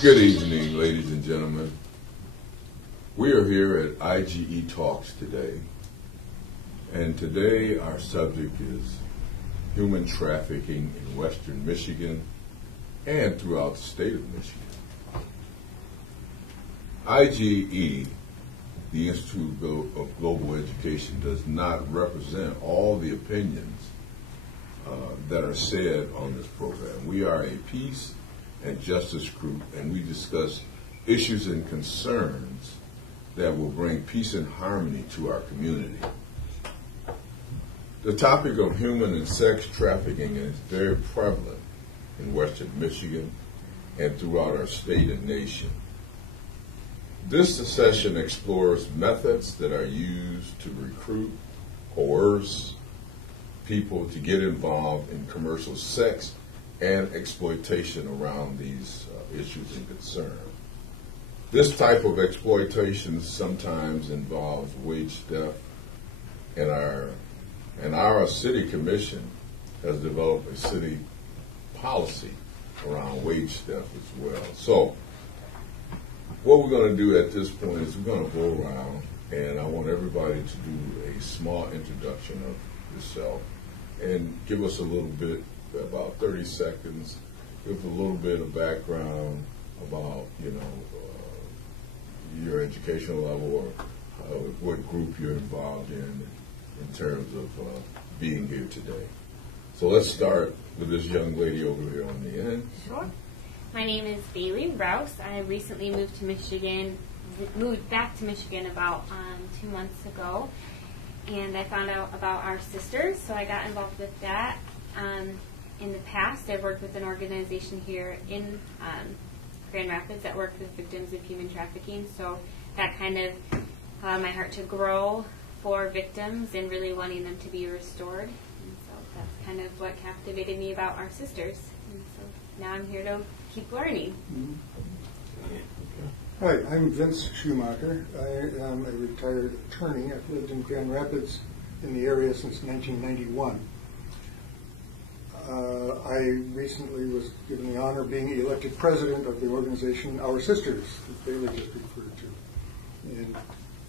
Good evening, ladies and gentlemen. We are here at IGE Talks today, and today our subject is human trafficking in western Michigan and throughout the state of Michigan. IGE, the Institute of Global Education, does not represent all the opinions that are said on this program. We are a peace and justice group, and we discuss issues and concerns that will bring peace and harmony to our community. The topic of human and sex trafficking is very prevalent in western Michigan and throughout our state and nation. This session explores methods that are used to recruit, coerce people to get involved in commercial sex and exploitation around these issues and concerns. This type of exploitation sometimes involves wage theft, and our city commission has developed a city policy around wage theft as well. So what we're going to do at this point is we're going to go around, and I want everybody to do a small introduction of yourself and give us a little bit, about 30 seconds, give a little bit of background about, your educational level or what group you're involved in terms of being here today. So let's start with this young lady over here on the end. Sure. My name is Bailey Rouse. I recently moved back to Michigan about 2 months ago, and I found out about our sisters, so I got involved with that. In the past, I've worked with an organization here in Grand Rapids that worked with victims of human trafficking, so that kind of allowed my heart to grow for victims and really wanting them to be restored. And so that's kind of what captivated me about our sisters. And so now I'm here to keep learning. Hi, I'm Vince Schumacher. I am a retired attorney. I've lived in Grand Rapids in the area since 1991. I recently was given the honor of being elected president of the organization Our Sisters, that Bailey just referred to. And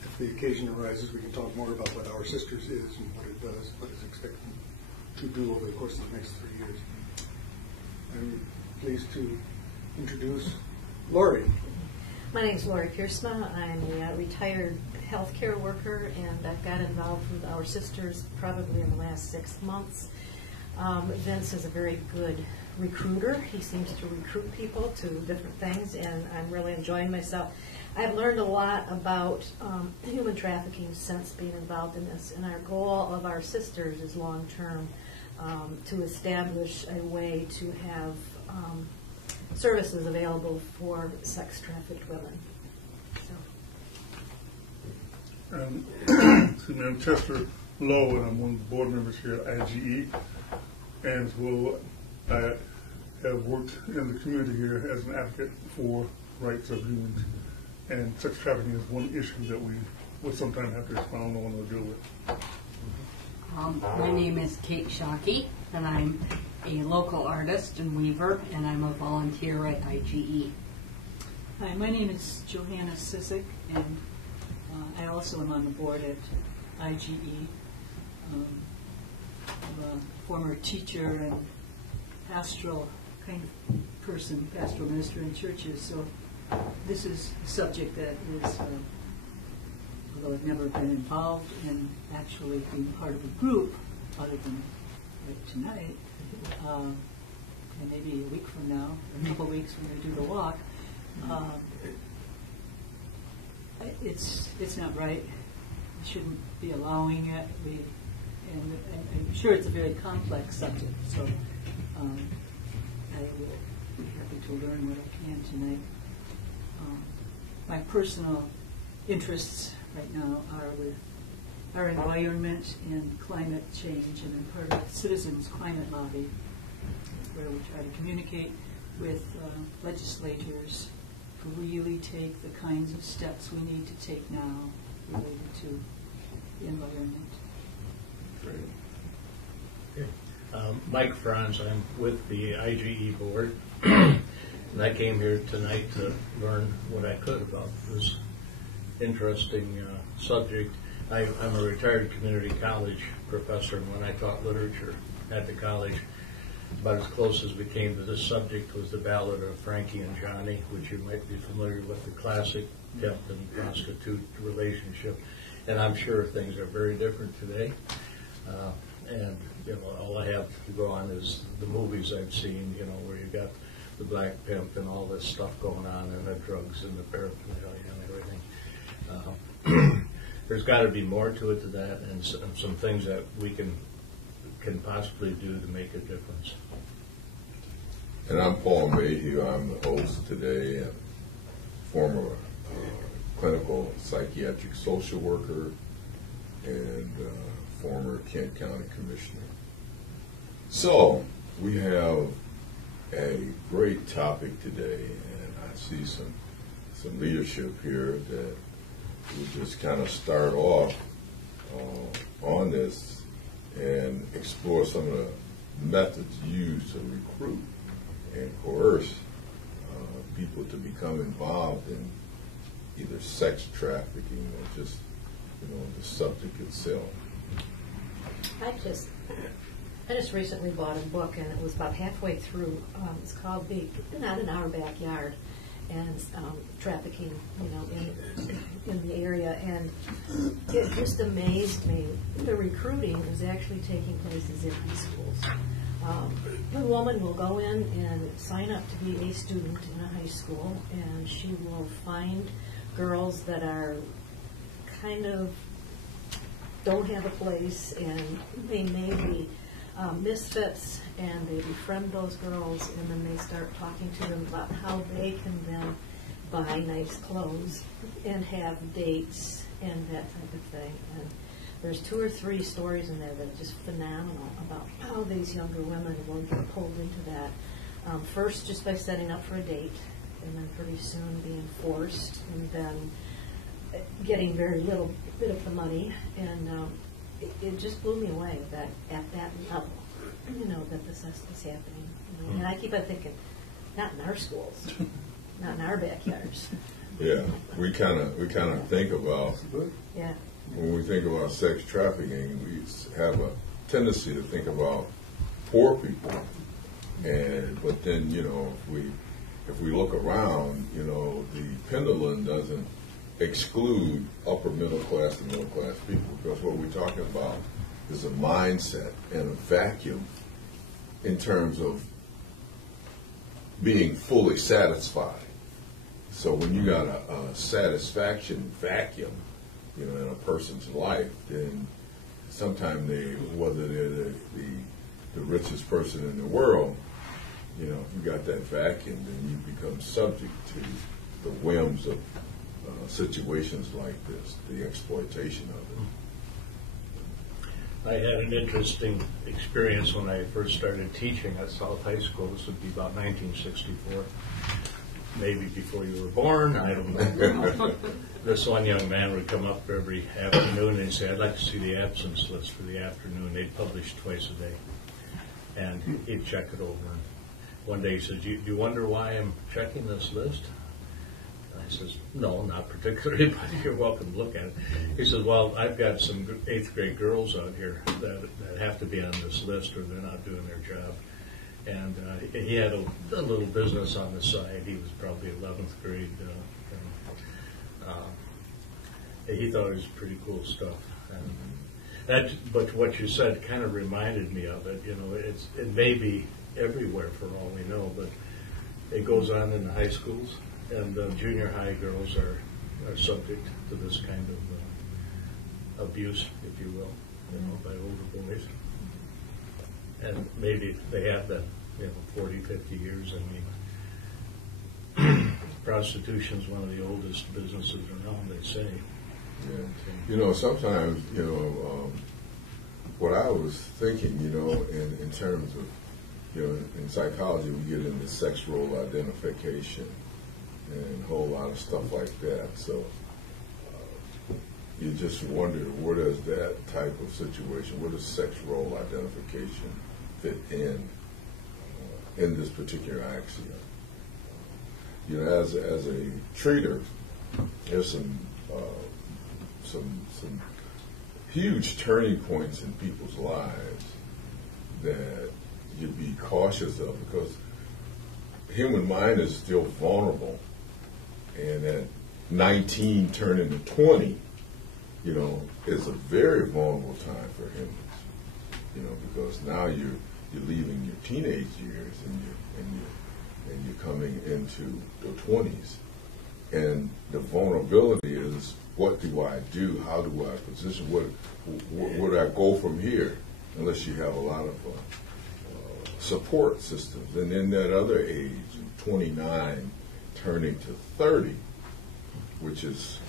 if the occasion arises, we can talk more about what Our Sisters is and what it does, what it's expected to do over the course of the next 3 years. I'm pleased to introduce Lori. My name is Lori Piersma. I'm a retired healthcare worker, and I've got involved with Our Sisters probably in the last 6 months. Vince is a very good recruiter. He seems to recruit people to different things, and I'm really enjoying myself. I've learned a lot about human trafficking since being involved in this, and our goal of Our Sisters is long-term to establish a way to have services available for sex-trafficked women. So. I'm Chester Lowe, and I'm one of the board members here at IGE. And as well, I have worked in the community here as an advocate for rights of humans. And sex trafficking is one issue that we would sometimes have to respond on or deal with. My name is Kate Shockey, and I'm a local artist and weaver, and I'm a volunteer at IGE. Hi, my name is Johanna Sisek, and I also am on the board at IGE. I'm a former teacher and pastoral kind of person, pastoral minister in churches, so this is a subject that is, although I've never been involved in actually being part of a group, other than like tonight, and maybe a week from now, or a couple of weeks when we do the walk, it's not right. We shouldn't be allowing it. And I'm sure it's a very complex subject, so I will be happy to learn what I can tonight. My personal interests right now are with our environment and climate change, and I'm part of Citizens Climate Lobby, where we try to communicate with legislators to really take the kinds of steps we need to take now related to the environment. Great. Okay. Mike Franz, I'm with the IGE board. And I came here tonight to learn what I could about this interesting subject. I'm a retired community college professor, and when I taught literature at the college, about as close as we came to this subject was the Ballad of Frankie and Johnny, which you might be familiar with, the classic pimp and prostitute relationship. And I'm sure things are very different today. And all I have to go on is the movies I've seen, where you got the black pimp and all this stuff going on, and the drugs and the paraphernalia and everything. There's got to be more to it to that, and some things that we can possibly do to make a difference. And I'm Paul Mayhew. I'm the host today, and former clinical psychiatric social worker and former Kent County Commissioner. So we have a great topic today, and I see some leadership here that we just kind of start off on this and explore some of the methods used to recruit and coerce people to become involved in either sex trafficking or just, the subject itself. I just recently bought a book, and it was about halfway through. It's called Not in Our Backyard, and trafficking, in the area. And it just amazed me. The recruiting is actually taking place in high schools. The woman will go in and sign up to be a student in a high school, and she will find girls that are kind of don't have a place, and they may be misfits, and they befriend those girls, and then they start talking to them about how they can then buy nice clothes and have dates and that type of thing. And there's 2 or 3 stories in there that are just phenomenal about how these younger women will get pulled into that. First, just by setting up for a date, and then pretty soon being forced, and then getting very little bit of the money. And it just blew me away that at that level, that this is happening. And I keep on thinking, not in our schools, not in our backyards. Yeah, we kind of think about, when we think about sex trafficking, we have a tendency to think about poor people, but then if we look around, the pendulum doesn't exclude upper middle class and middle class people, because what we're talking about is a mindset and a vacuum in terms of being fully satisfied. So when you got a satisfaction vacuum, in a person's life, then sometimes whether they're the richest person in the world, if you got that vacuum, then you become subject to the whims of situations like this, the exploitation of it. I had an interesting experience when I first started teaching at South High School. This would be about 1964, maybe before you were born, I don't know. This one young man would come up every afternoon and he'd say, "I'd like to see the absence list for the afternoon." They'd publish twice a day, and he'd check it over. And one day he said, "Do you wonder why I'm checking this list?" I says, "No, not particularly, but you're welcome to look at it." He says, "Well, I've got some 8th grade girls out here that have to be on this list or they're not doing their job." And he had a little business on the side. He was probably 11th grade. He thought it was pretty cool stuff. But what you said kind of reminded me of it. It may be everywhere for all we know, but it goes on in the high schools. And junior high girls are subject to this kind of abuse, if you will, by older boys. And maybe they have been, 40, 50 years. I mean, prostitution's one of the oldest businesses around, they say. Yeah. Sometimes, what I was thinking, in terms of, in psychology, we get into sex role identification and a whole lot of stuff like that. So you just wonder, where does that type of situation, where does sex role identification fit in this particular axiom? as a treater, there's some huge turning points in people's lives that you'd be cautious of, because human mind is still vulnerable, and at 19 turning to 20, is a very vulnerable time for humans, because now you're leaving your teenage years and you're coming into the 20s, and the vulnerability is, what do I do? How do I position? Where do I go from here? Unless you have a lot of support systems. And in that other age, 29 turning to 30, which is,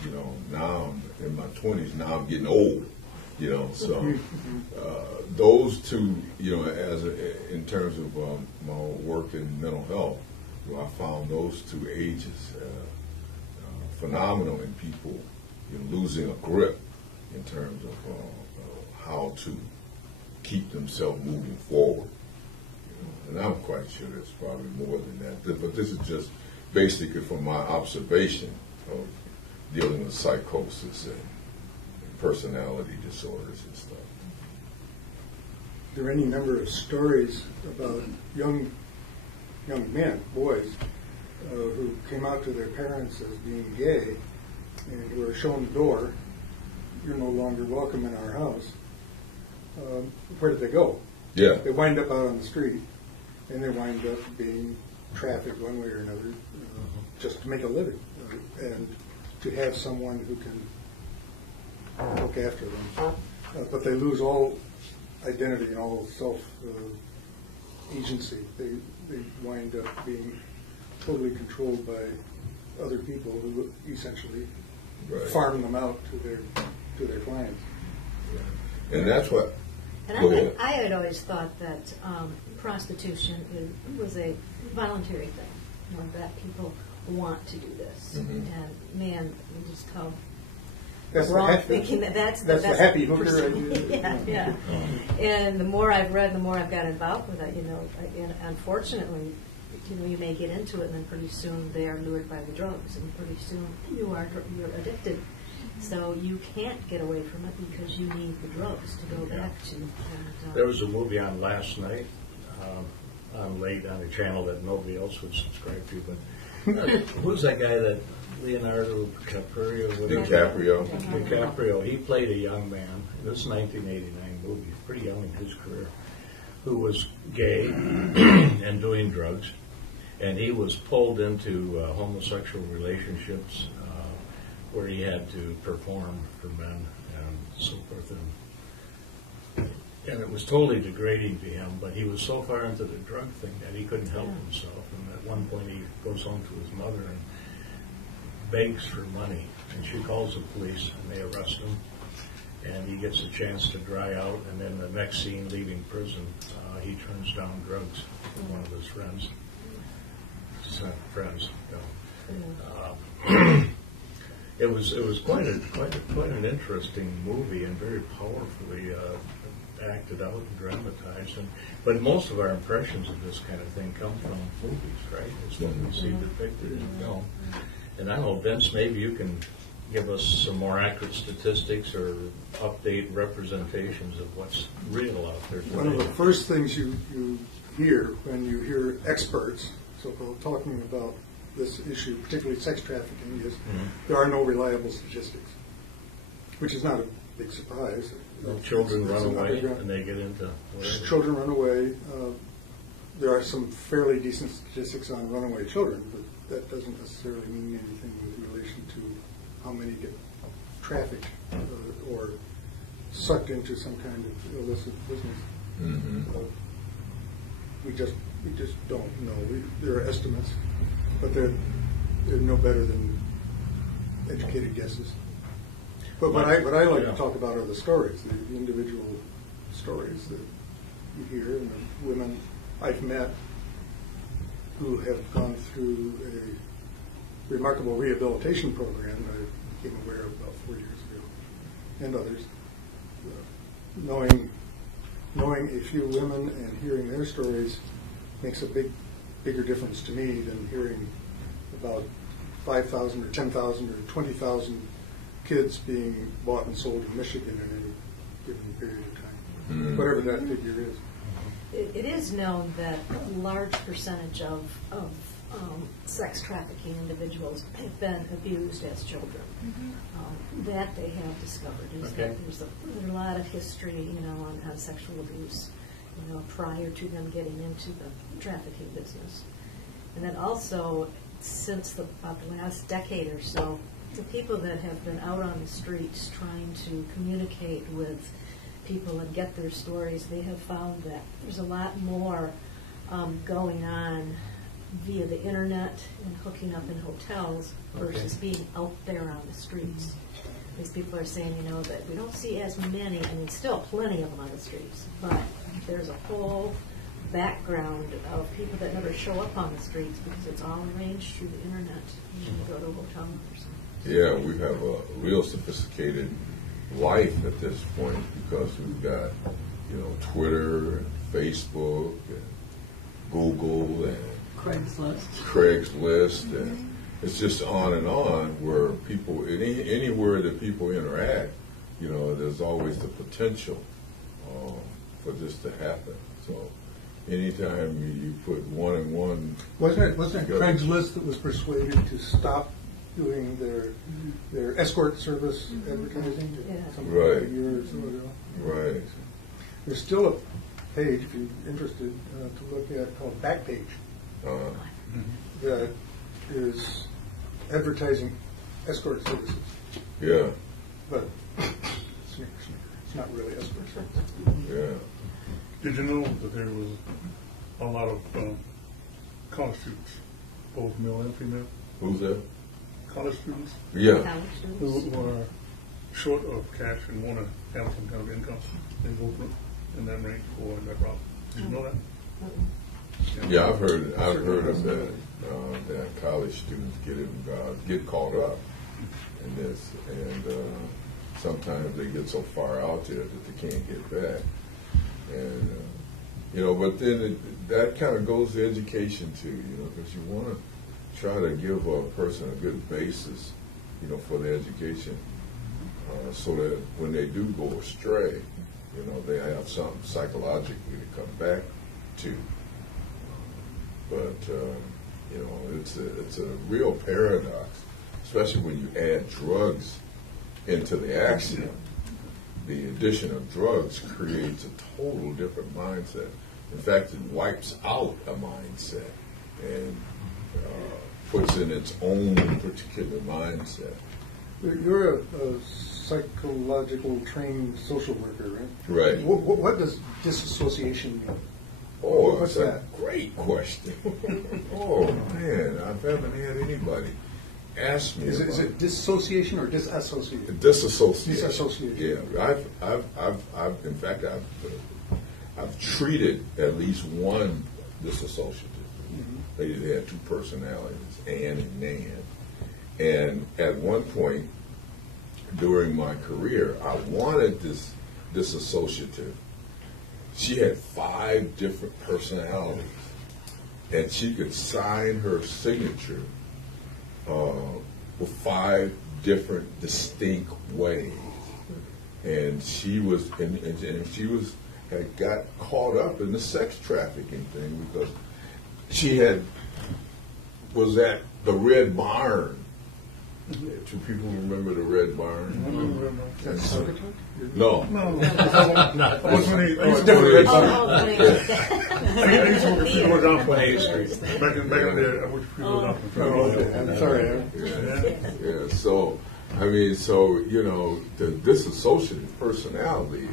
now I'm in my 20s, now I'm getting old, so those two, in terms of my work in mental health, I found those two ages phenomenal in people losing a grip in terms of how to keep themselves moving forward. And I'm quite sure there's probably more than that. But this is just basically from my observation of dealing with psychosis and personality disorders and stuff. There are any number of stories about young men, boys, who came out to their parents as being gay and who were shown the door. You're no longer welcome in our house. Where did they go? Yeah. They wind up out on the street, and they wind up being trafficked one way or another, just to make a living, and to have someone who can look after them. But they lose all identity and all self-agency. They wind up being totally controlled by other people who essentially farm them out to their clients. Yeah. And that's what. And I had always thought that prostitution was a voluntary thing, that people want to do this. Mm-hmm. And man, we just come that's wrong the thinking that's the happy hooker idea. yeah. And the more I've read, the more I've got involved with it. And unfortunately, you may get into it, and then pretty soon they are lured by the drugs, and pretty soon you're addicted. So you can't get away from it because you need the drugs to go back to. And, there was a movie on last night, on late on a channel that nobody else would subscribe to, but who's that guy that Leonardo Dicaprio? DiCaprio. He played a young man. This is a 1989 movie, pretty young in his career, who was gay and doing drugs, and he was pulled into homosexual relationships where he had to perform for men and so forth. And it was totally degrading to him, but he was so far into the drug thing that he couldn't help himself. And at one point he goes home to his mother and begs for money. And she calls the police, and they arrest him. And he gets a chance to dry out. And then the next scene, leaving prison, he turns down drugs from one of his friends. It was quite an interesting movie, and very powerfully acted out and dramatized. But most of our impressions of this kind of thing come from movies, right? It's what we see depicted in film. And I don't know, Vince, maybe you can give us some more accurate statistics or update representations of what's real out there today. One of the first things you hear when you hear experts, so-called, talking about this issue, particularly sex trafficking, is there are no reliable statistics, which is not a big surprise. Children run away and they get into whatever. Children run away. There are some fairly decent statistics on runaway children, but that doesn't necessarily mean anything with relation to how many get trafficked or sucked into some kind of illicit business. Mm-hmm. We just don't know. There are estimates, but they're no better than educated guesses. But what I like to talk about are the stories, the individual stories that you hear, and the women I've met who have gone through a remarkable rehabilitation program that I became aware of about 4 years ago, and others. Knowing a few women and hearing their stories makes a bigger difference to me than hearing about 5,000 or 10,000 or 20,000 kids being bought and sold in Michigan in any given period of time, whatever that figure is. It is known that a large percentage of sex trafficking individuals have been abused as children. That they have discovered is that there's a lot of history, on sexual abuse, prior to them getting into the trafficking business. And then also, since about the last decade or so, the people that have been out on the streets trying to communicate with people and get their stories, they have found that there's a lot more going on via the internet and hooking up in hotels versus being out there on the streets. These people are saying, that we don't see as many, still plenty of them on the streets, but there's a whole background of people that never show up on the streets because it's all arranged through the internet. You go to a hotel or something. Yeah, we have a real sophisticated life at this point because we've got, Twitter and Facebook and Google and Craigslist, and it's just on and on where people, anywhere that people interact, there's always the potential for this to happen. So anytime you put one and one, wasn't it Craigslist that was persuaded to stop doing their escort service advertising? Right. A year or so ago. Right. There's still a page, if you're interested, to look at called Backpage. That is advertising escort services. Yeah. But it's not really escort services. Yeah. Did you know that there was a lot of college students, both male and female? Who's that? College students Yeah. who are short of cash and want to have some kind of income and go in that range or in that route. Did you know that? Yeah, I've heard of that. That college students get caught up in this, and sometimes they get so far out there that they can't get back. And but then that kind of goes to education too, because you want to try to give a person a good basis, for their education, so that when they do go astray, they have something psychologically to come back to. But it's a real paradox, especially when you add drugs into the action. The addition of drugs creates a total different mindset. In fact, it wipes out a mindset and puts in its own particular mindset. You're a psychological trained social worker, right? Right. What does disassociation mean? Oh, What's that's that? a great question. Oh, man, I haven't had anybody ask me. Is it dissociation or disassociation? Disassociation. Disassociation. Yeah, I've treated at least one disassociative. They had two personalities, Ann and Nan. And at one point during my career, I wanted this disassociative. She had 5 different personalities, and she could sign her signature with 5 different distinct ways. And she had got caught up in the sex trafficking thing because she was at the Red Barn. Do people remember the Red Barn? No. Not What's when the I used Red to work at people down from Main Street. back in the day. I worked for people down from I'm sorry. Yeah. So the dissociative personality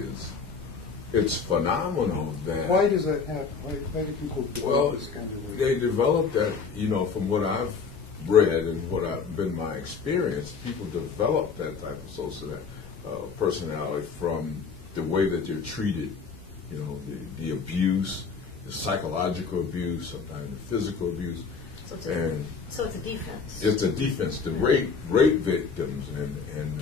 it's phenomenal that. Why does that happen? Why do people develop this kind of way? They develop that, from what I've read and what I've been my experience, people develop that type of social personality from the way that they're treated, the abuse, the psychological abuse, sometimes the physical abuse. So it's a defense. It's a defense. The rape victims, and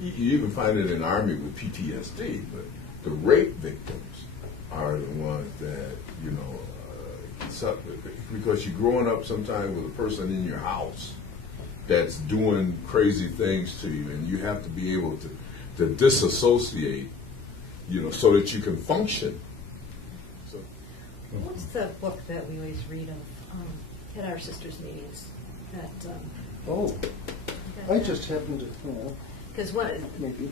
you even find it in the Army with PTSD, but the rape victims are the ones that, because you're growing up sometimes with a person in your house that's doing crazy things to you, and you have to be able to disassociate, so that you can function. So, what's the book that we always read of at our sisters' meetings? I just happened to, Because maybe.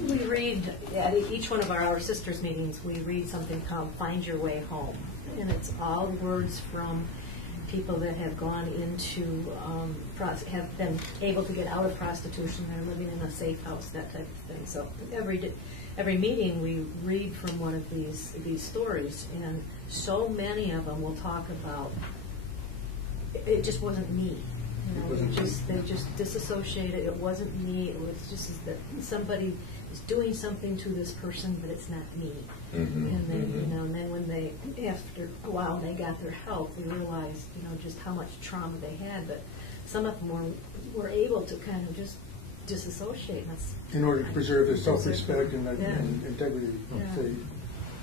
we read at each one of our sisters' meetings, we read something called "Find Your Way Home," and it's all words from people that have gone into have been able to get out of prostitution. They're living in a safe house, that type of thing. So every meeting we read from one of these stories, and so many of them will talk about it just wasn't me. They just disassociated. It wasn't me. It was just that somebody is doing something to this person, but it's not me. Mm-hmm, And then, and then when they, after a while, they got their help, they realized, just how much trauma they had. But some of them were able to kind of just disassociate. In order to preserve their self-respect and integrity. Yeah. Say,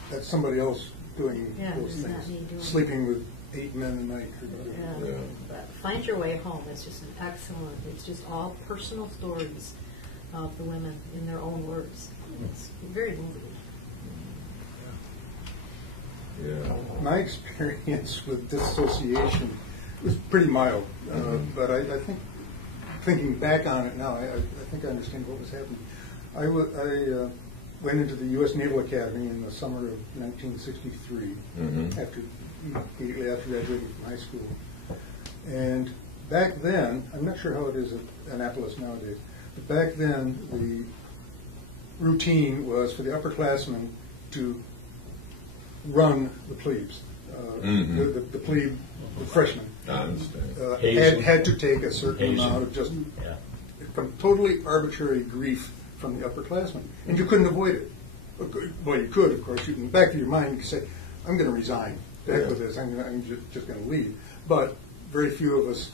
that's somebody else doing those it's not things. me doing Sleeping with 8 men a night. Yeah. But Find Your Way Home is just an excellent, it's just all personal stories of the women in their own words. It's very moving. yeah. My experience with dissociation was pretty mild, but I think, thinking back on it now, I think I understand what was happening. I went into the U.S. Naval Academy in the summer of 1963, immediately after graduating from high school. And back then, I'm not sure how it is at Annapolis nowadays, but back then the routine was for the upperclassmen to run the plebes. The plebe, the freshmen, I understand. had to take a certain amount of just totally arbitrary grief from the upperclassmen, and you couldn't avoid it. Well, you could, of course. In the back of your mind, you could say, "I'm going to resign. To heck with this. I'm just going to leave." But very few of us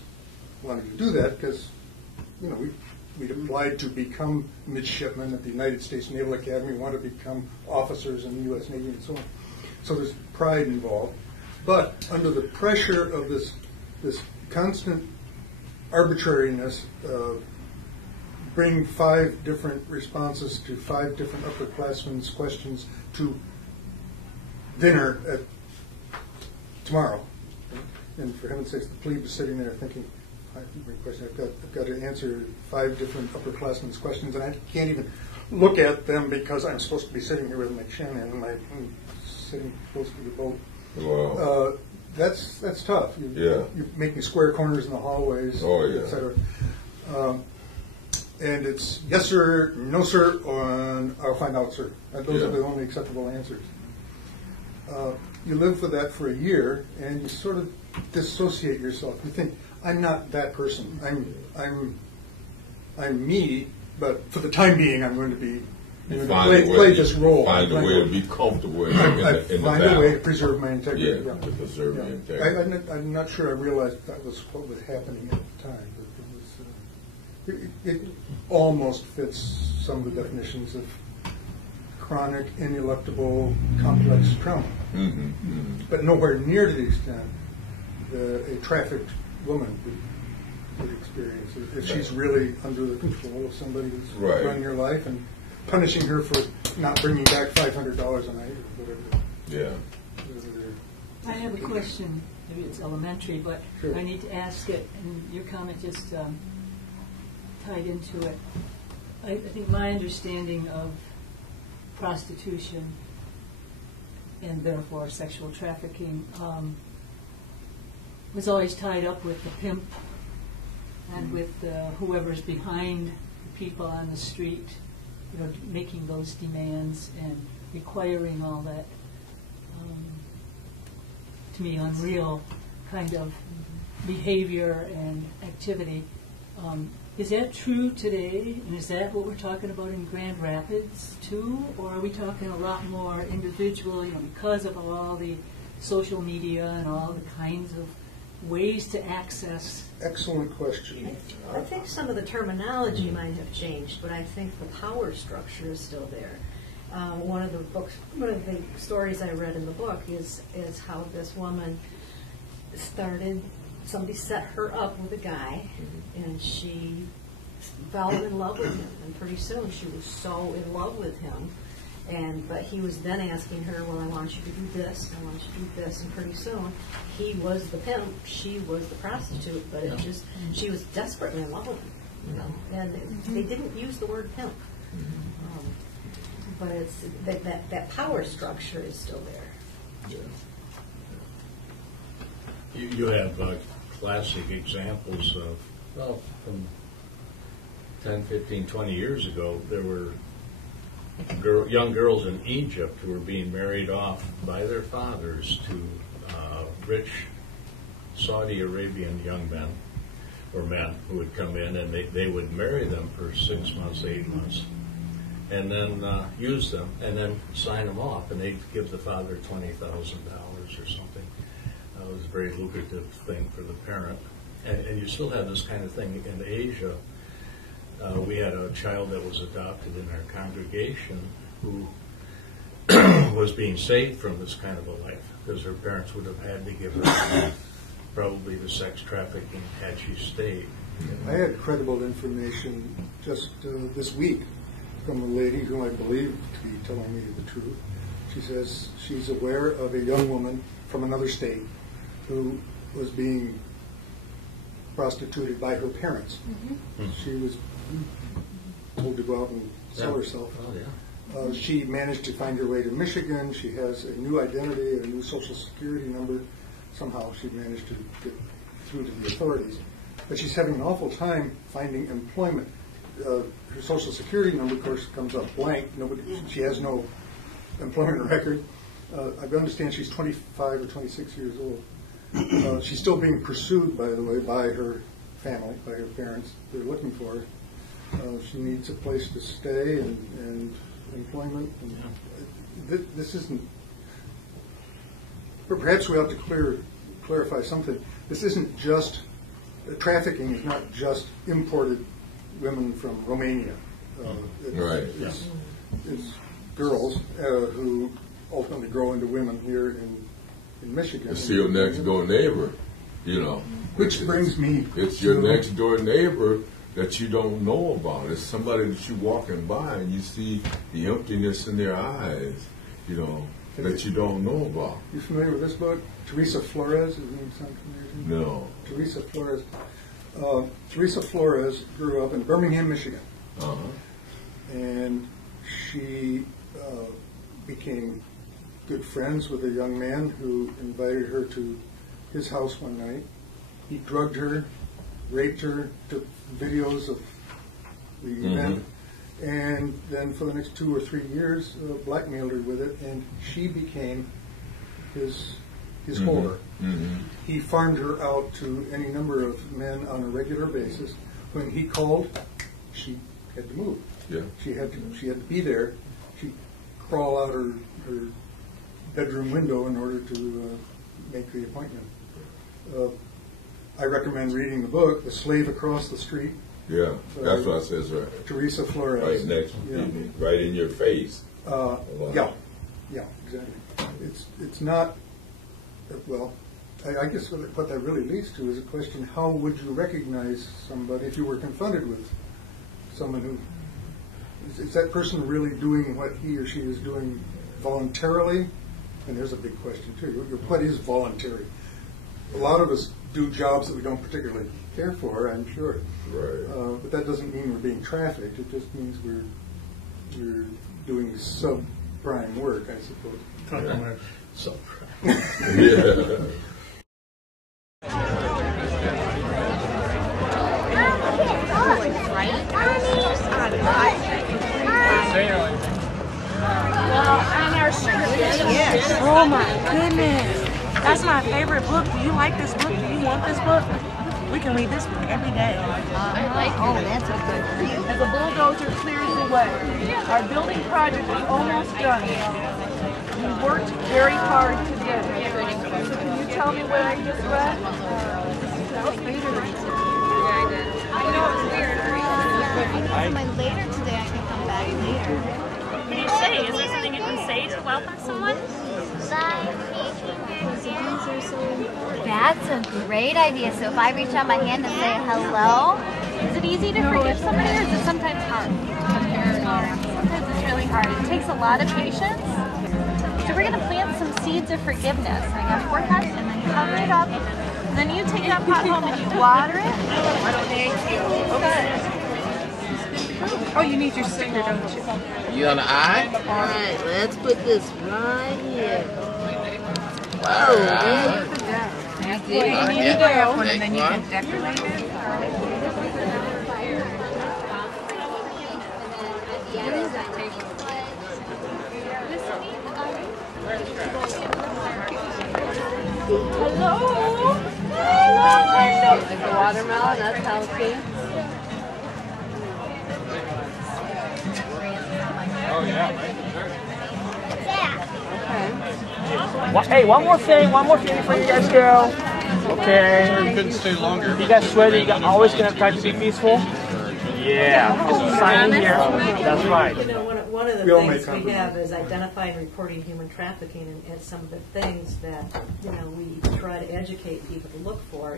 wanted to do that because, we'd applied to become midshipmen at the United States Naval Academy, wanted to become officers in the U.S. Navy, and so on. So there's pride involved. But under the pressure of this constant arbitrariness, bring 5 different responses to 5 different upperclassmen's questions to dinner at tomorrow. And for heaven's sakes, the plebe is sitting there thinking, I've got to answer 5 different upperclassmen's questions, and I can't even look at them because I'm supposed to be sitting here with my chin and I'm sitting close to the boat. Wow. That's tough. You're making square corners in the hallways, et cetera. And it's yes, sir, no, sir, and I'll find out, sir. Those are the only acceptable answers. You live with that for a year, and you sort of dissociate yourself. You think, I'm not that person. I'm me, but for the time being, I'm going to be play this role. Find a way to be comfortable in the find a way to preserve my integrity. Yeah, to preserve my integrity. I'm not sure I realized that was what was happening at the time. But it almost fits some of the definitions of chronic, ineluctable, complex trauma. But nowhere near to the extent that a trafficked woman would experience it if she's really under the control of somebody who's running her life and punishing her for not bringing back $500 a night or whatever. Yeah. I have a question. Maybe it's elementary, but I need to ask it, and your comment just tied into it. I think my understanding of prostitution and therefore sexual trafficking was always tied up with the pimp and with whoever's behind the people on the street, making those demands and requiring all that, to me, unreal kind of behavior and activity. Is that true today? And is that what we're talking about in Grand Rapids too? Or are we talking a lot more individual, because of all the social media and all the kinds of ways to access? Excellent question. I think some of the terminology might have changed, but I think the power structure is still there. One of the stories I read in the book is how this woman somebody set her up with a guy, and she fell in love with him, and pretty soon she was so in love with him. But he was then asking her, well, I want you to do this, I want you to do this, and pretty soon he was the pimp, she was the prostitute, but she was desperately in love with him, you know. And they didn't use the word pimp, but it's that power structure is still there. You have classic examples of, well, from 10, 15, 20 years ago, there were young girls in Egypt who were being married off by their fathers to rich Saudi Arabian young men or men who would come in, and they would marry them for 6 months, 8 months, and then use them, and then sign them off, and they'd give the father $20,000 or something. It was a very lucrative thing for the parent. And you still have this kind of thing in Asia. We had a child that was adopted in our congregation who was being saved from this kind of a life because her parents would have had to give her probably the sex trafficking had she stayed. I had credible information just this week from a lady who I believe to be telling me the truth. She says she's aware of a young woman from another state who was being prostituted by her parents. She was told to go out and sell herself. She managed to find her way to Michigan. She has a new identity, a new social security number. Somehow she managed to get through to the authorities. But she's having an awful time finding employment. Her social security number, of course, comes up blank. She has no employment record. I understand she's 25 or 26 years old. She's still being pursued, by the way, by her family, by her parents. They're looking for her. She needs a place to stay and employment. And this isn't. Perhaps we have to clarify something. This isn't just trafficking. Is not just imported women from Romania. It's girls who ultimately grow into women here in Michigan. It's your next door neighbor, you know. Which brings me. It's your next door neighbor that you don't know about. It's somebody that you're walking by and you see the emptiness in their eyes, you know, that you don't know about. You familiar with this book? Teresa Flores? Does the name sound familiar? No. Teresa Flores. Teresa Flores grew up in Birmingham, Michigan. And she became good friends with a young man who invited her to his house one night. He drugged her, raped her, took videos of the event, and then for the next 2 or 3 years blackmailed her with it, and she became his whore. He farmed her out to any number of men on a regular basis. When he called, she had to move. She had to be there. She'd crawl out her bedroom window in order to make the appointment. I recommend reading the book, The Slave Across the Street. Yeah, that's what it says right. Teresa Flores. Right next, right in your face. Yeah, exactly. It's not, well, I guess what that really leads to is a question, how would you recognize somebody if you were confronted with someone who, is that person really doing what he or she is doing voluntarily? And there's a big question too. What is voluntary? A lot of us do jobs that we don't particularly care for, I'm sure. Right. But that doesn't mean we're being trafficked. It just means we're doing subprime work, I suppose. Subprime. Yeah. Oh my goodness. That's my favorite book. Do you like this book? Do you want this book? We can read this book every day. Oh, that's a good read. As a bulldozer clears the way. Our building project is almost done. We worked very hard today. So can you tell me what I just read? I know it's weird. Later today, I can come back later. What can you say? Is there something you can say to welcome someone? Bye. That's a great idea. So if I reach out my hand and say hello, is it easy to forgive somebody, or is it sometimes hard? Sometimes it's really hard. It takes a lot of patience. So we're going to plant some seeds of forgiveness. I got 4 cups, and then cover it up. And then you take that pot home and you water it. Thank you. Okay. Oh, you need your sticker, don't you? You on the eye? All right, let's put this right here. Whoa. You need to go, and then you can decorate it. Hello. Like the watermelon, that's healthy. Oh, yeah. Okay. Hey, one more thing before you guys go. Okay. Sorry, we couldn't stay longer. You guys swear that you always gonna try to be peaceful? Yeah. Sign in here. That's right. You know, one of the things we have is identifying and reporting human trafficking, and some of the things that we try to educate people to look for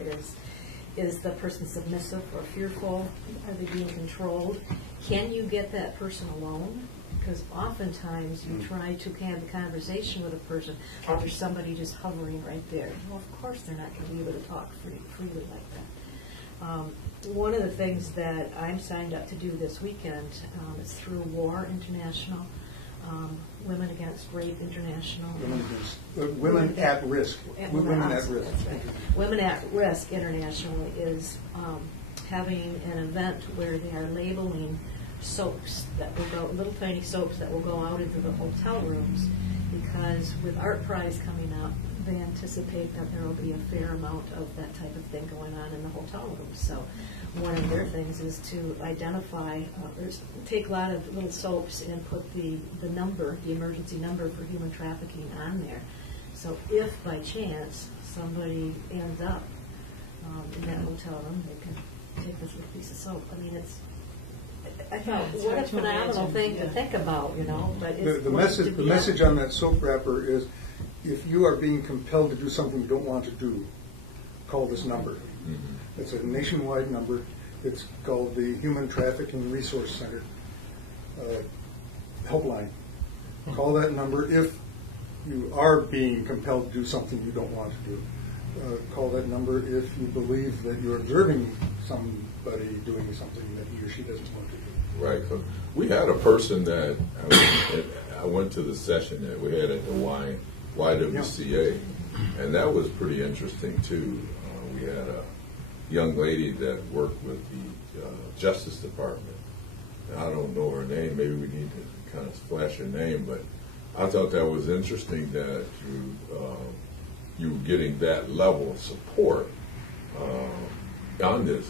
is the person submissive or fearful? Are they being controlled? Can you get that person alone? Because oftentimes you try to have a conversation with a person, but there's somebody just hovering right there. Well, of course they're not going to be able to talk freely like that. One of the things that I'm signed up to do this weekend is through WAR International, Women Against Rape International. Women at Risk. Women at Risk. That's right. Women at Risk International is having an event where they are labeling soaps that will go, little tiny soaps that will go out into the hotel rooms, because with Art Prize coming up, they anticipate that there will be a fair amount of that type of thing going on in the hotel rooms. So one of their things is to identify, take a lot of little soaps and put the number, the emergency number for human trafficking on there. So if by chance somebody ends up in that hotel room, they can take this little piece of soap. I mean, I thought, what a phenomenal thing to think about, But it's the message on that soap wrapper is, if you are being compelled to do something you don't want to do, call this number. Mm-hmm. It's a nationwide number. It's called the Human Trafficking Resource Center helpline. Mm-hmm. Call that number if you are being compelled to do something you don't want to do. Call that number if you believe that you're observing somebody doing something that he or she doesn't want to do. Right. So we had a person that I went to the session that we had at the YWCA, and that was pretty interesting too. We had a young lady that worked with the Justice Department. And I don't know her name. Maybe we need to kind of flash her name, but I thought that was interesting that you were getting that level of support on this.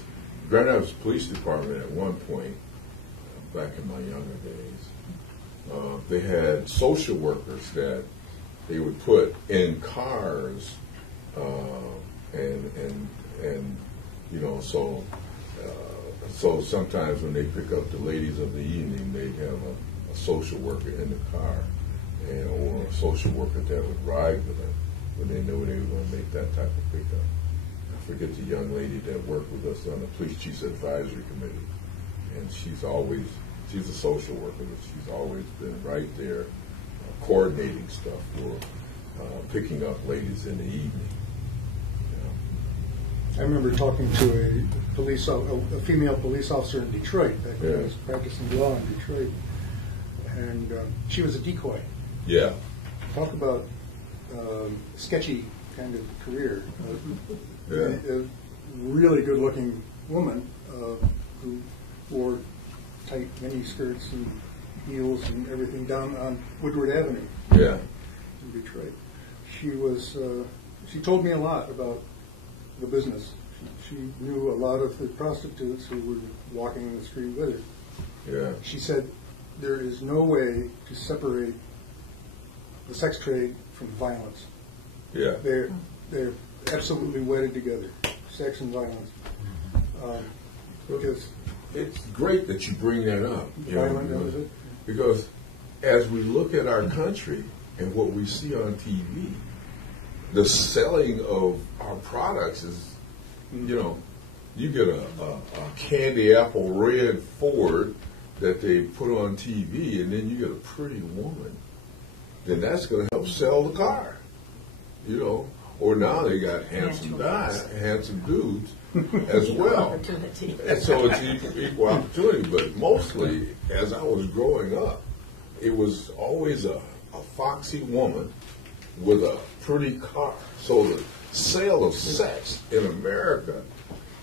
Grand Rapids Police Department at one point, back in my younger days, they had social workers that they would put in cars, so sometimes when they pick up the ladies of the evening, they'd have a social worker in the car, or a social worker that would ride with them when they knew they were going to make that type of pickup. I forget the young lady that worked with us on the Police Chiefs Advisory Committee, and she's a social worker, but she's always been right there coordinating stuff for picking up ladies in the evening. I remember talking to a female police officer in Detroit back when I was practicing law in Detroit, and she was a decoy. Yeah. Talk about sketchy kind of career. A really good-looking woman who wore tight mini skirts and heels and everything down on Woodward Avenue. Yeah. In Detroit. She told me a lot about the business. She knew a lot of the prostitutes who were walking in the street with her. Yeah. She said there is no way to separate the sex trade from violence. Yeah. They're absolutely wedded together, sex and violence. Because it's great that you bring that up. Because as we look at our country and what we see on TV, the selling of our products is, you know, you get a candy apple red Ford that they put on TV, and then you get a pretty woman, then that's going to help sell the car, you know. Or now they got handsome dudes as well. And so it's equal opportunity. But mostly, as I was growing up, it was always a foxy woman with a pretty car. So the sale of sex in America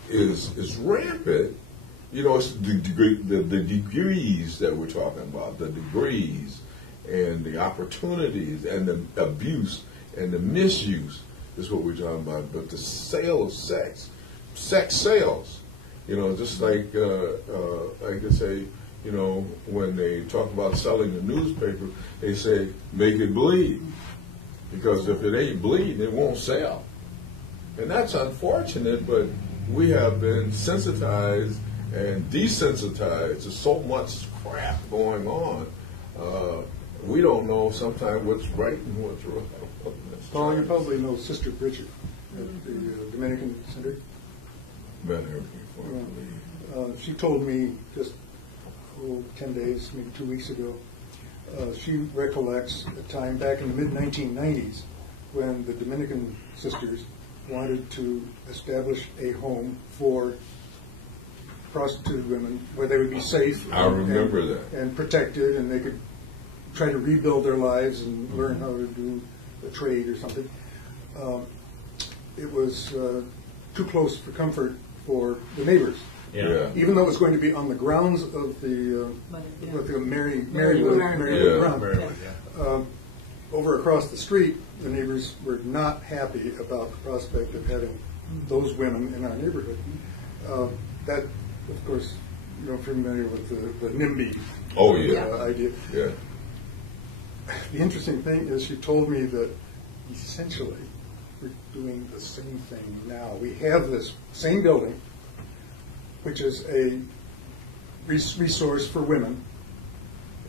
is rampant. You know, it's the degrees that we're talking about, the degrees and the opportunities and the abuse and the misuse is what we're talking about. But the sale of sex sales. You know, just like I say, you know, when they talk about selling the newspaper, they say, make it bleed. Because if it ain't bleeding, it won't sell. And that's unfortunate, but we have been sensitized and desensitized to so much crap going on. We don't know sometimes what's right and what's wrong. Paul, you probably know Sister Bridget at the Dominican Center. Met her before. She told me just 10 days, maybe 2 weeks ago, she recollects a time back in the mid-1990s when the Dominican sisters wanted to establish a home for prostituted women where they would be safe. I remember that. And protected, and they could try to rebuild their lives and learn how to do a trade or something. It was too close for comfort for the neighbors. Yeah. Even though it was going to be on the grounds of the Marywood ground. Over across the street, the neighbors were not happy about the prospect of having those women in our neighborhood. That, of course, you're familiar with the NIMBY idea. Yeah. The interesting thing is she told me that essentially we're doing the same thing now. We have this same building, which is a resource for women,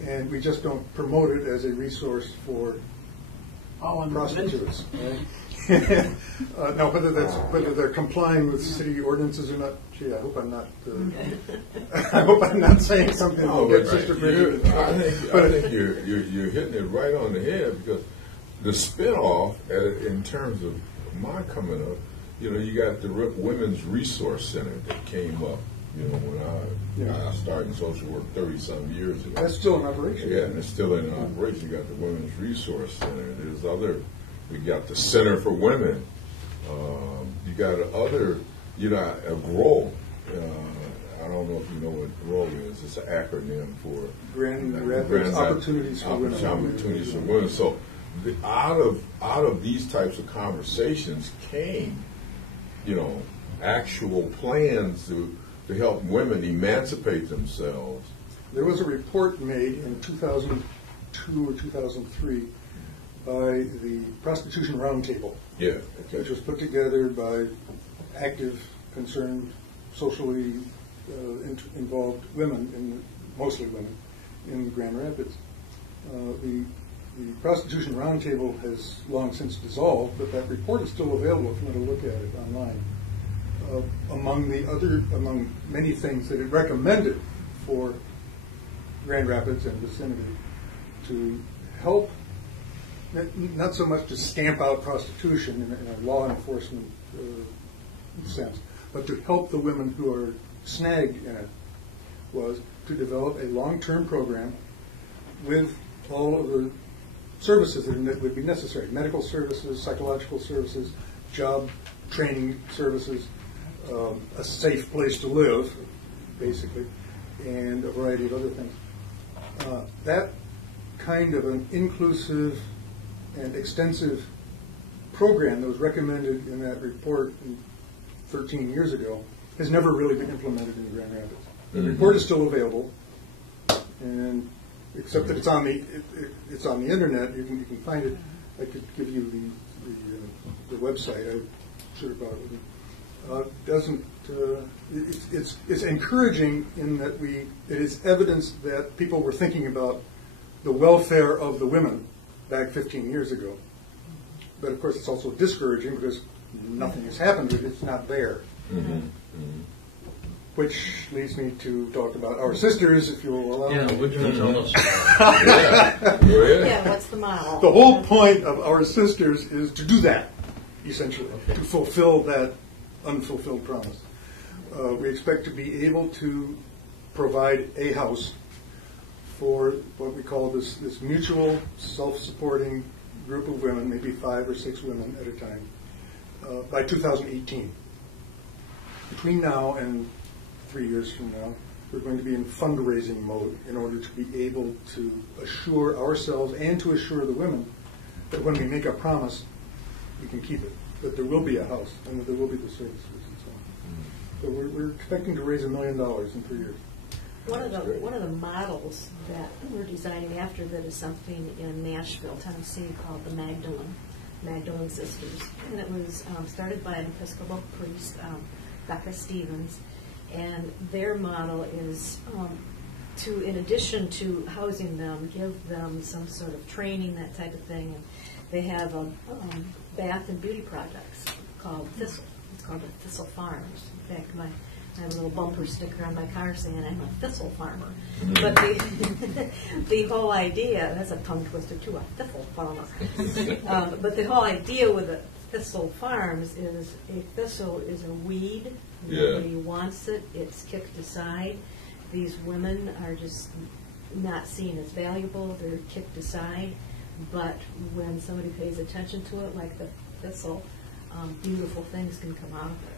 and we just don't promote it as a resource for prostitutes. Now, whether they're complying with city ordinances or not, gee, I hope I'm not. I hope I'm not saying something that will get Sister Bridget in trouble. I think you're hitting it right on the head, because the spinoff, in terms of my coming up, you know, you got the Women's Resource Center that came up. You know, when I started in social work 30-some years ago. That's still in operation. Yeah, and it's still in operation. You got the Women's Resource Center. We got the Center for Women. You got other, you know, a GROW. I don't know if you know what GROW is. It's an acronym for Grand Rapids Opportunities for Women. Opportunities for Women. So out of these types of conversations came, you know, actual plans to help women emancipate themselves. There was a report made in 2002 or 2003 by the Prostitution Roundtable, which was put together by active, concerned, socially involved women, mostly women, in Grand Rapids. The Prostitution Roundtable has long since dissolved, but that report is still available if you want to look at it online. Among many things that it recommended for Grand Rapids and vicinity to help, not so much to stamp out prostitution in a law enforcement sense, but to help the women who are snagged in it, was to develop a long-term program with all of the services that would be necessary: medical services, psychological services, job training services, a safe place to live, basically, and a variety of other things. That kind of an inclusive and extensive program that was recommended in that report 13 years ago has never really been implemented in Grand Rapids. The report is still available, and except that it's on the internet. You can find it. I could give you the website. I should have brought it with me. It's encouraging in that it is evidence that people were thinking about the welfare of the women back 15 years ago. but of course it's also discouraging because nothing has happened, it's not there. Which leads me to talk about our sisters, if you'll allow me. Yeah, would you tell us? Yeah, what's the model? The whole point of our sisters is to do that, essentially, to fulfill that unfulfilled promise. We expect to be able to provide a house for what we call this mutual self-supporting group of women, maybe 5 or 6 women at a time, by 2018. Between now and 3 years from now, we're going to be in fundraising mode in order to be able to assure ourselves and to assure the women that when we make a promise, we can keep it, that there will be a house and that there will be the services and so on. So we're expecting to raise $1 million in 3 years. One of the models that we're designing after that is something in Nashville, Tennessee, called the Magdalene Sisters, and it was started by an Episcopal priest, Becca Stevens, and their model is to, in addition to housing them, give them some sort of training, that type of thing. And they have a bath and beauty projects called Thistle. It's called the Thistle Farms. In fact, I have a little bumper sticker on my car saying I'm a thistle farmer. But the whole idea, that's a tongue twister too, a thistle farmer. But the whole idea with the thistle farms is a thistle is a weed. Nobody wants it. It's kicked aside. These women are just not seen as valuable. They're kicked aside. But when somebody pays attention to it, like the thistle, beautiful things can come out of it.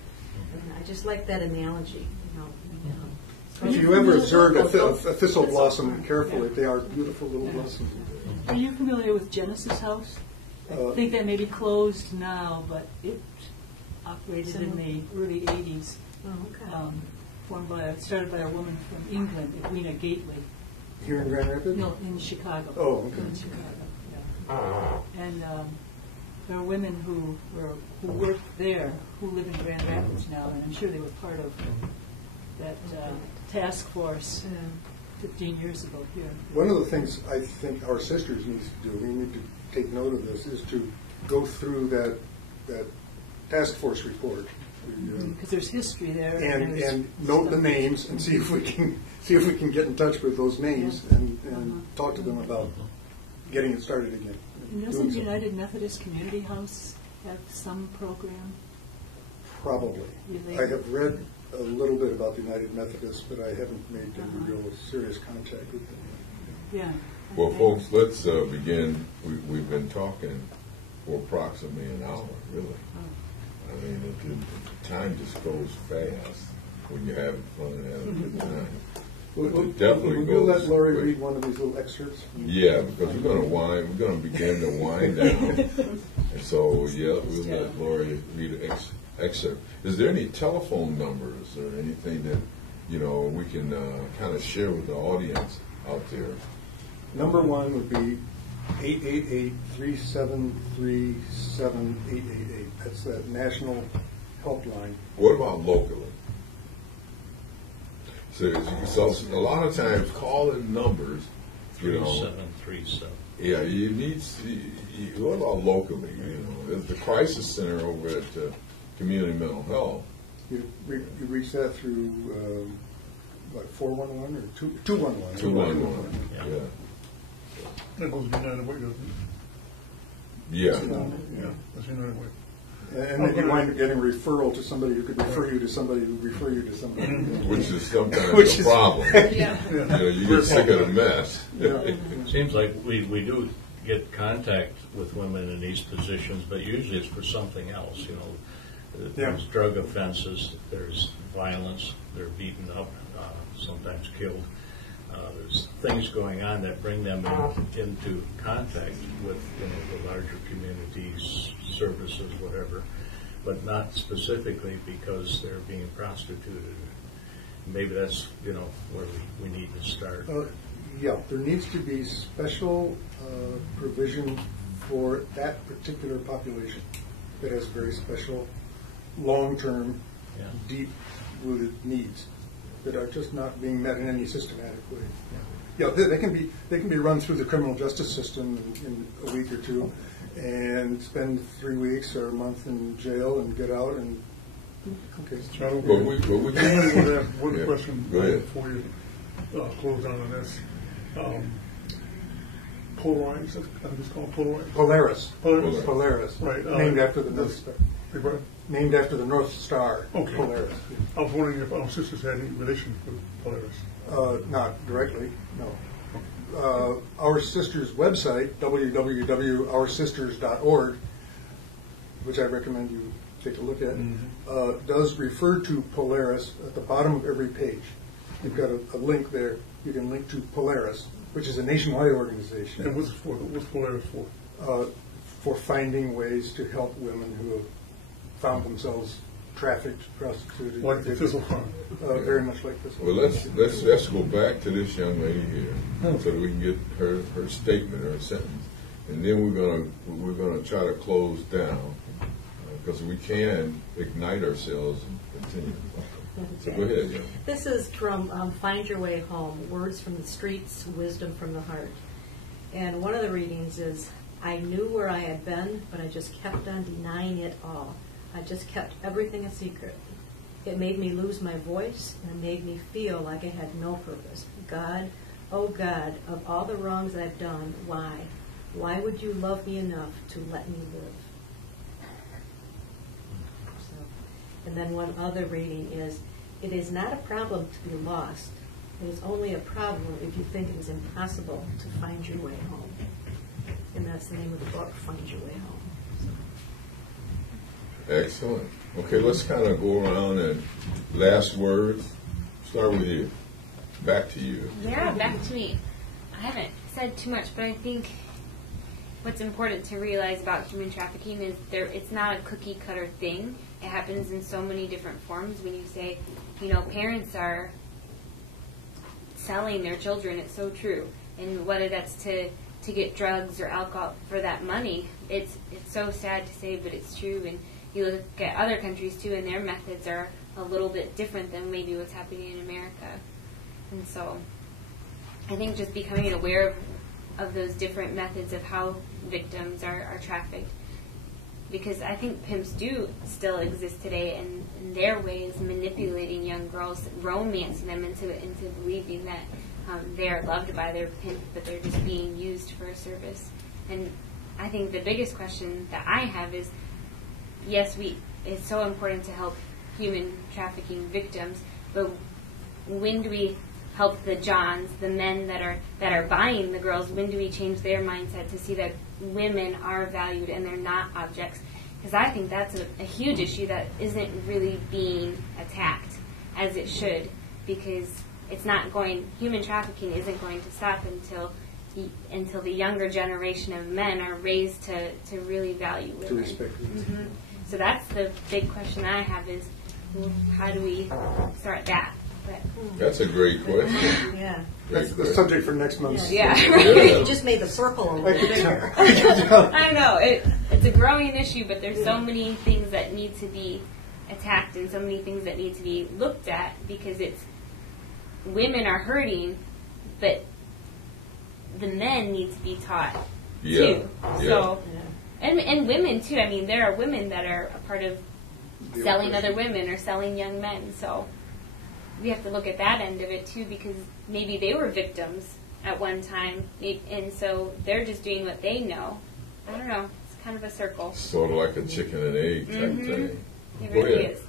And I just like that analogy. If you ever observe a thistle blossom carefully, they are beautiful little blossoms. Are you familiar with Genesis House? I think that may be closed now, but it operated in the early 80s. Oh, okay. Started by a woman from England, Edwina Gately. Here in Grand Rapids? No, in Chicago. Oh, okay. In Chicago, yeah. And there are women who work there who live in Grand Rapids now, and I'm sure they were part of that task force 15 years ago here. One of the things I think our sisters need to do, we need to take note of this, is to go through that task force report. Because there's history there. And note the names and see if we can get in touch with those names and talk to them about getting it started again. And doesn't United Methodist Community House have some program? Probably. I have read a little bit about the United Methodist, but I haven't made any real serious contact with them. Yeah. Well, folks, let's begin. We've been talking for approximately an hour, really. I mean, time just goes fast when you're having fun and having a good time. We'll let Lori read one of these little excerpts. Yeah, because we're going to begin to wind down. And so, we'll let Lori read an excerpt. Is there any telephone numbers or anything that, we can kind of share with the audience out there? Number 1 would be 888-373-7888. That's that national helpline. What about locally? So a lot of times calling numbers, 3737. Yeah, you need. What about locally? There's the crisis center over at Community Mental Health. You reach that through 411 or 211? 211. Yeah. That goes United Way, doesn't it? Yeah. That's United Way. And then you wind up getting a referral to somebody who could refer you to somebody who would refer you to somebody. Which is sometimes a problem. You get sick of the mess. It seems like we do get contact with women in these positions, but usually it's for something else. There's drug offenses, there's violence, they're beaten up, sometimes killed. There's things going on that bring them into contact with the larger communities, services, whatever, but not specifically because they're being prostituted. Maybe that's where we need to start. There needs to be special provision for that particular population that has very special, long-term, deep-rooted needs that are just not being met in any systematic way. Yeah, they can be run through the criminal justice system in a week or two, and spend 3 weeks or a month in jail and get out and. Okay. But we have one yeah. question Go ahead. before you close down on this. Polaris, I think it's called Polaris. Polaris. Right. Named after the North Star. Right. Named after the North Star. Okay. Polaris. I was wondering if our sisters had any relation with Polaris. Not directly, no. Our Sisters website, www.oursisters.org, which I recommend you take a look at, does refer to Polaris at the bottom of every page. You've got a link there. You can link to Polaris, which is a nationwide organization. And what's Polaris for? For finding ways to help women who have found themselves trafficked, prostituted. Like the Thistle Fund. Very much like this. Well, let's go back to this young lady here, so that we can get her statement, her sentence, and then we're gonna try to close down, because we can ignite ourselves and continue. So go ahead, Jen. This is from Find Your Way Home, Words from the Streets, Wisdom from the Heart. And one of the readings is, I knew where I had been, but I just kept on denying it all. I just kept everything a secret. It made me lose my voice, and it made me feel like I had no purpose. God, oh God, of all the wrongs I've done, why? Why would you love me enough to let me live? And then one other reading is, it is not a problem to be lost. It is only a problem if you think it is impossible to find your way home. And that's the name of the book, Find Your Way Home. Excellent. Okay, let's kind of go around and last words. Start with you. Back to you. Yeah, back to me. I haven't said too much, but I think what's important to realize about human trafficking is it's not a cookie cutter thing. It happens in so many different forms. When you say, parents are selling their children, it's so true. And whether that's to get drugs or alcohol for that money, it's so sad to say, but it's true. And you look at other countries too, and their methods are a little bit different than maybe what's happening in America. And so I think just becoming aware of those different methods of how victims are trafficked, because I think pimps do still exist today, and their way is manipulating young girls, romancing them into believing that they are loved by their pimp, but they're just being used for a service. And I think the biggest question that I have is, yes, it's so important to help human trafficking victims, but when do we help the Johns, the men that are buying the girls? When do we change their mindset to see that women are valued and they're not objects? Because I think that's a huge issue that isn't really being attacked as it should, because human trafficking isn't going to stop until the younger generation of men are raised to really value women. To respect women. Mm-hmm. So that's the big question I have is, how do we start that? That's a great question. Yeah. That's the subject for next month's. Yeah. You just made the circle a little bigger. I know. It's a growing issue, but there's so many things that need to be attacked and so many things that need to be looked at, because women are hurting, but the men need to be taught too. So, and women too. I mean, there are women that are a part of selling other women or selling young men. So we have to look at that end of it too, because maybe they were victims at one time, and so they're just doing what they know. I don't know. It's kind of a circle. Sort of like a chicken and egg type thing. It really is.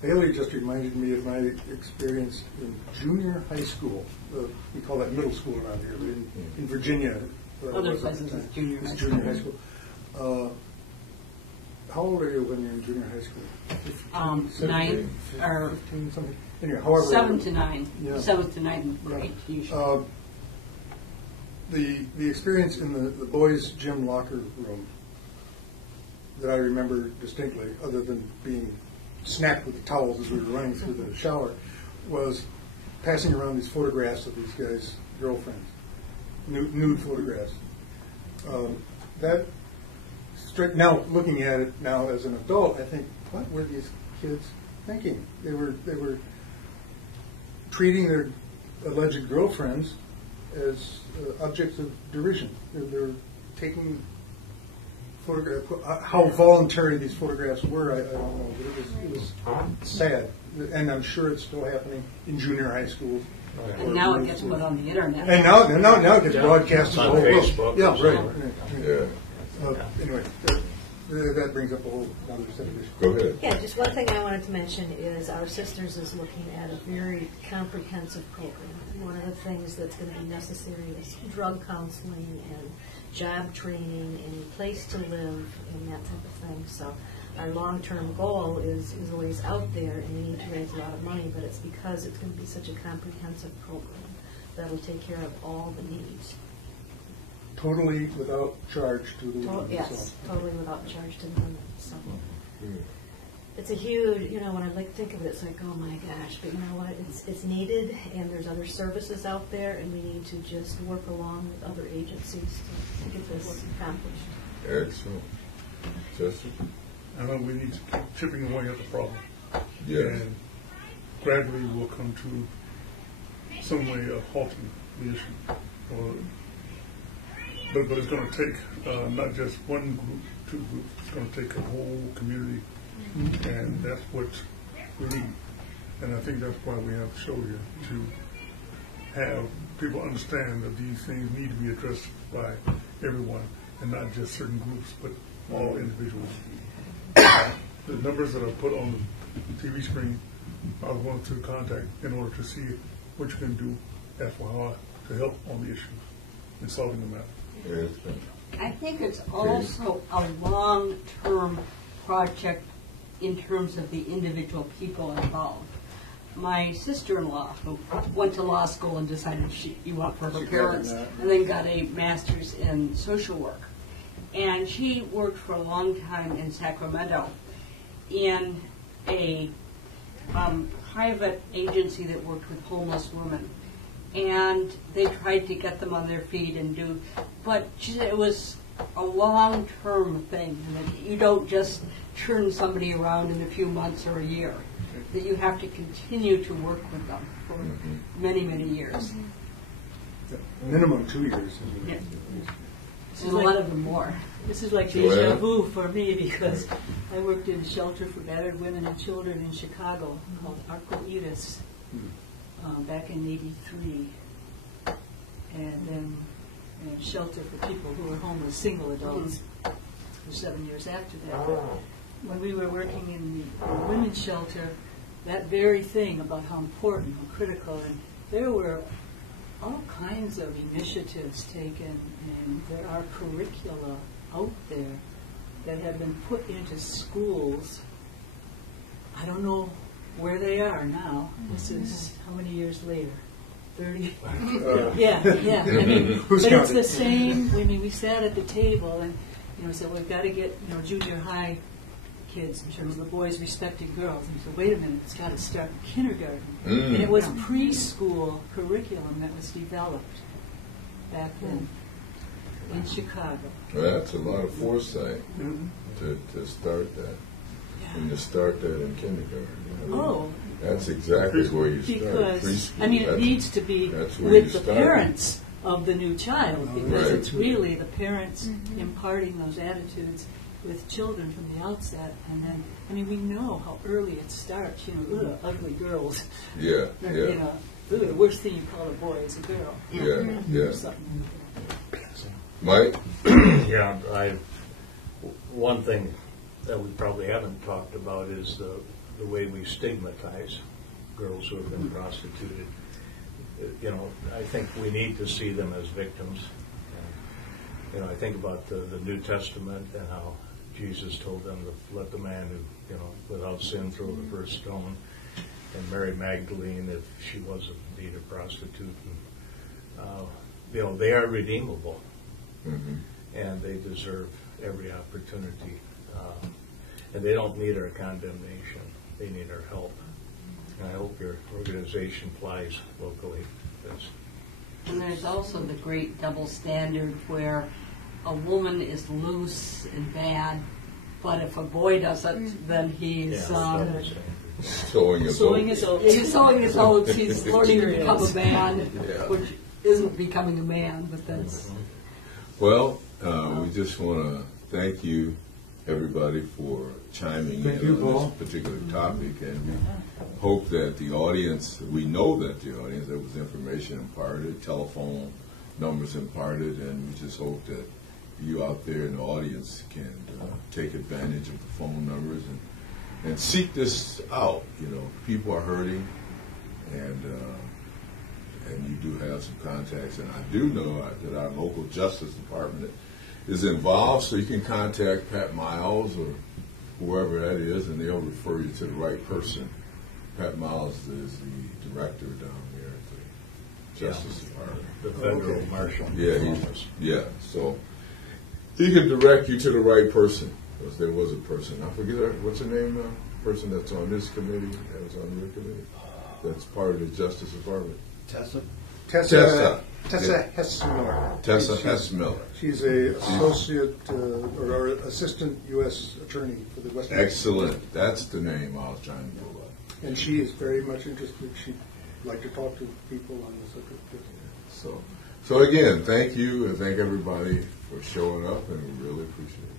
Bailey just reminded me of my experience in junior high school. We call that middle school around here, but in Virginia. Other places is junior high school. How old are you when you're in junior high school? 15, 9 or 15, something. Anyway, however, 7 to 9. Yeah. 7th to 9th grade usually. The experience in the boys' gym locker room that I remember distinctly, other than being snapped with the towels as we were running through the shower, was passing around these photographs of these guys' girlfriends, nude photographs. Now, looking at it now as an adult, I think, what were these kids thinking? They were treating their alleged girlfriends as objects of derision. They're taking photographs. How voluntary these photographs were, I don't know. But it was sad, and I'm sure it's still happening in junior high schools. And now it gets put on the internet. And now it gets broadcast on to the whole Facebook. world. Yeah, right. Yeah. Anyway, that brings up a whole other set of issues. Go ahead. Yeah, just one thing I wanted to mention is Our Sisters is looking at a very comprehensive program. One of the things that's going to be necessary is drug counseling and job training and a place to live and that type of thing. So our long-term goal is always out there, and we need to raise a lot of money, but it's because it's going to be such a comprehensive program that will take care of all the needs. Totally without charge to the women Yes, themselves. totally without charge to the women. So it's a huge, when I think of it, it's like, oh my gosh, but you know what? It's needed, and there's other services out there, and we need to just work along with other agencies to get this accomplished. Excellent. Jesse? I know we need to keep chipping away at the problem. Yes. And gradually we'll come to some way of halting the issue. But it's going to take not just one group, two groups. It's going to take a whole community, and that's what we need. And I think that's why we have the show here, to have people understand that these things need to be addressed by everyone, and not just certain groups, but all individuals. The numbers that are put on the TV screen are going to contact in order to see what you can do as for how to help on the issues in solving the matter. I think it's also a long-term project in terms of the individual people involved. My sister-in-law, who went to law school and decided she went for her parents, and then got a master's in social work. And she worked for a long time in Sacramento in a private agency that worked with homeless women. And they tried to get them on their feet but she said it was a long-term thing, and that you don't just turn somebody around in a few months or a year, that you have to continue to work with them for many, many years. Minimum 2 years. Yeah. And a lot of them more. This is like deja vu for me, because I worked in a shelter for battered women and children in Chicago called Arco Iris back in '83, and then a shelter for people who were homeless, single adults, for 7 years after that. But when we were working in the women's shelter, that very thing about how important and critical, and there were all kinds of initiatives taken, and there are curricula out there that have been put into schools. I don't know where they are now. This is how many years later? 30? Yeah. I mean, but it's the same. I mean, we sat at the table and said, we've got to get junior high kids in terms of the boys respecting girls. And we said, wait a minute, it's got to start in kindergarten. And it was preschool curriculum that was developed back then in Chicago. Well, that's a lot of foresight to start that. And to start that in kindergarten. That's exactly where you start. Because, preschool. It needs to be with the parents of the new child, because it's really the parents imparting those attitudes with children from the outset. And then, we know how early it starts. Ugly girls. Yeah. The worst thing you call a boy is a girl. Yeah. Mike? One thing that we probably haven't talked about is the way we stigmatize girls who have been prostituted. I think we need to see them as victims. I think about the New Testament and how Jesus told them to let the man who, without sin, throw the first stone, and Mary Magdalene, if she was indeed a prostitute. And, they are redeemable, and they deserve every opportunity. And they don't need our condemnation. They need our help. And I hope your organization flies locally. And there's also the great double standard where a woman is loose and bad, but if a boy does it, then he's sowing his oats. He's sowing his oats. He's learning to become a man, which isn't becoming a man, but that's. Well, we just want to thank you, everybody, for chiming Thank in you, on Paul. this particular topic, and we hope that the audience, we know that the audience, there was information imparted, telephone numbers imparted, and we just hope that you out there in the audience can take advantage of the phone numbers and seek this out. You know, people are hurting, and you do have some contacts, and I do know that our local Justice Department is involved, so you can contact Pat Miles or whoever that is, and they'll refer you to the right person. Pat Miles is the director down there at the Justice Department. The federal marshal. Yeah, so he can direct you to the right person, because there was a person, I forget what's her name now, person that's on this committee, that was on your committee, that's part of the Justice Department. Tessa Tessa Hessmiller. Tessa Hessmiller. She's a associate or assistant U.S. attorney for the Western. Excellent. That's the name I was trying to pull up. And she is very much interested. She'd like to talk to people on the subject. So again, thank you and thank everybody for showing up, and we really appreciate it.